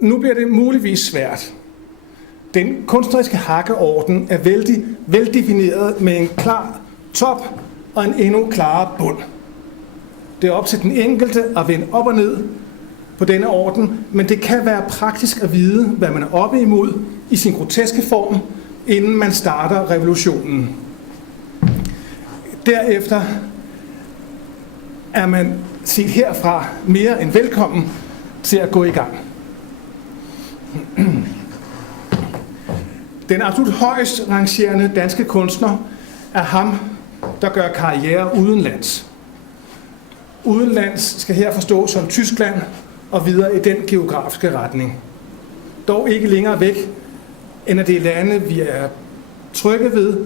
Nu bliver det muligvis svært. Den kunstneriske hakkeorden er veldefineret med en klar top og en endnu klarere bund. Det er op til den enkelte at vende op og ned på denne orden, men det kan være praktisk at vide, hvad man er oppe imod i sin groteske form, inden man starter revolutionen. Derefter er man set herfra mere end velkommen til at gå i gang. Den absolut højst rangerende danske kunstner er ham, der gør karriere udenlands. Udenlands skal her forstås som Tyskland og videre i den geografiske retning. Dog ikke længere væk, end at det er lande, vi er trygge ved,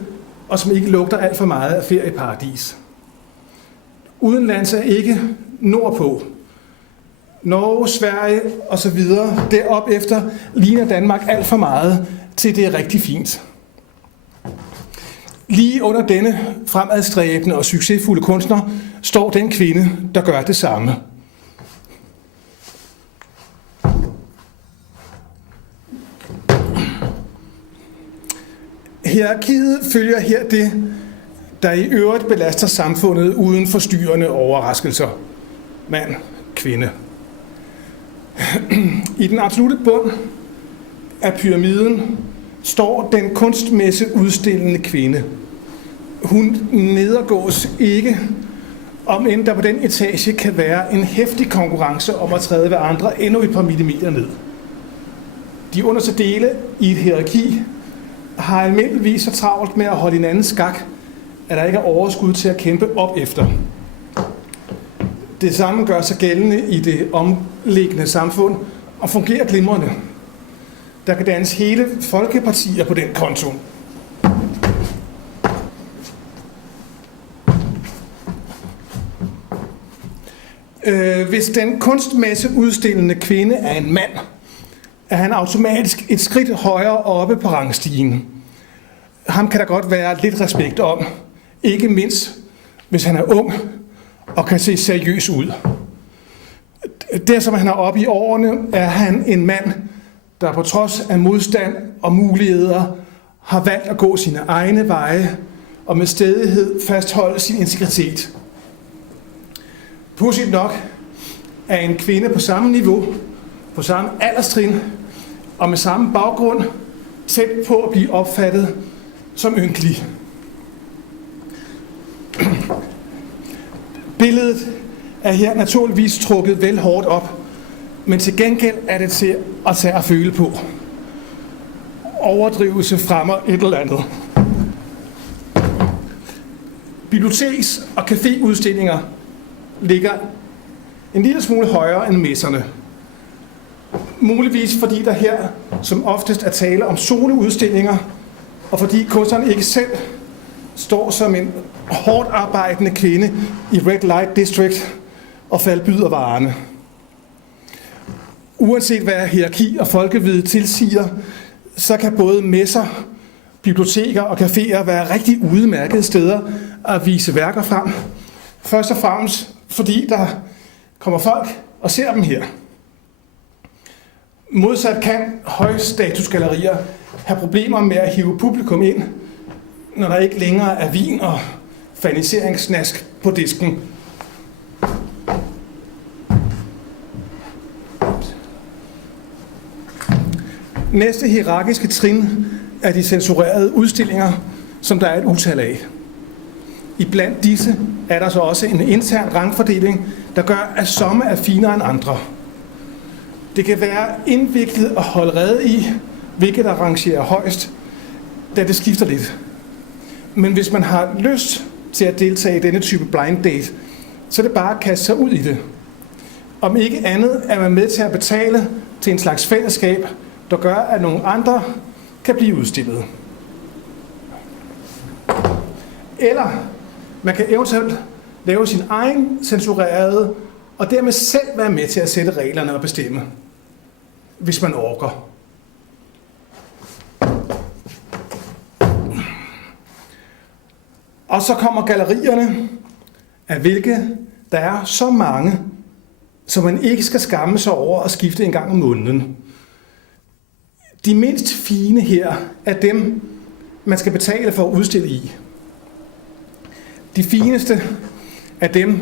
og som ikke lugter alt for meget af ferieparadis. Udenlands er ikke nordpå. Norge, Sverige osv. derop efter ligner Danmark alt for meget til det er rigtig fint. Lige under denne fremadstræbende og succesfulde kunstner står den kvinde, der gør det samme. Hierarkiet følger her det, der i øvrigt belaster samfundet uden forstyrrende overraskelser. Mand, kvinde. I den absolute bund af pyramiden står den kunstmæssigt udstillende kvinde. Hun nedergås ikke, om end der på den etage kan være en heftig konkurrence om at træde hver andre endnu et par millimeter ned. De underste dele i et hierarki har almindeligvis så travlt med at holde hinanden skak, at der ikke er overskud til at kæmpe op efter. Det samme gør sig gældende i det omliggende samfund og fungerer glimrende. Der kan dannes hele folkepartier på den konto. Hvis den kunstmæssigt udstillende kvinde er en mand, er han automatisk et skridt højere oppe på rangstigen. Ham kan der godt være lidt respekt om, ikke mindst hvis han er ung og kan se seriøs ud. Der som han er oppe i årene, er han en mand, der på trods af modstand og muligheder har valgt at gå sine egne veje og med stædighed fastholde sin integritet. Pudsigt nok er en kvinde på samme niveau, på samme alderstrin og med samme baggrund tæt på at blive opfattet som ynkelig. Billedet er her naturligvis trukket vel hårdt op, men til gengæld er det til at tage at føle på. Overdrivelse fremmer et eller andet. Biblioteks- og caféudstillinger ligger en lille smule højere end messerne. Muligvis fordi der her som oftest er tale om soloudstillinger, og fordi kunstneren ikke selv står som en hårdt arbejdende kvinde i Red Light District og faldbyder varerne. Uanset hvad hierarki og folkevidde tilsiger, så kan både messer, biblioteker og caféer være rigtig udmærkede steder at vise værker frem. Først og fremmest fordi der kommer folk og ser dem her. Modsat kan højstatusgallerier have problemer med at hive publikum ind, når der ikke længere er vin og faniseringsnask på disken. Næste hierarkiske trin er de censurerede udstillinger, som der er et utal af. Iblandt disse er der så også en intern rangfordeling, der gør, at somme er finere end andre. Det kan være indviklet at holde rede i, hvilket der rangerer højst, da det skifter lidt. Men hvis man har lyst til at deltage i denne type blind date, så er det bare at kaste sig ud i det. Om ikke andet er man med til at betale til en slags fællesskab, der gør, at nogle andre kan blive udstillet. Eller man kan eventuelt lave sin egen censurerede, og dermed selv være med til at sætte reglerne og bestemme, hvis man orker. Og så kommer gallerierne, af hvilke der er så mange, så man ikke skal skamme sig over at skifte en gang om måneden. De mindst fine her er dem, man skal betale for at udstille i. De fineste er dem,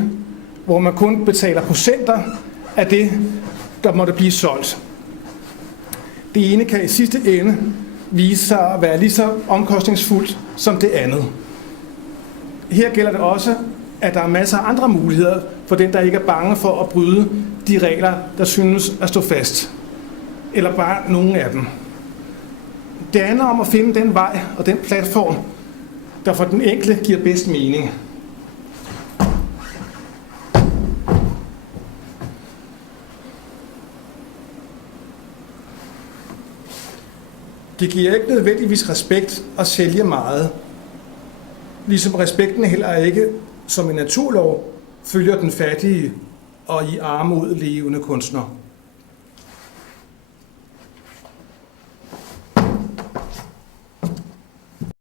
hvor man kun betaler procenter af det, der måtte blive solgt. Det ene kan i sidste ende vise sig at være lige så omkostningsfuldt som det andet. Her gælder det også, at der er masser af andre muligheder for den, der ikke er bange for at bryde de regler, der synes at stå fast. Eller bare nogle af dem. Det handler om at finde den vej og den platform, der for den enkelte giver bedst mening. Det giver ikke nødvendigvis respekt at sælge meget, ligesom respekten heller ikke som en naturlov følger den fattige og i armod levende kunstner.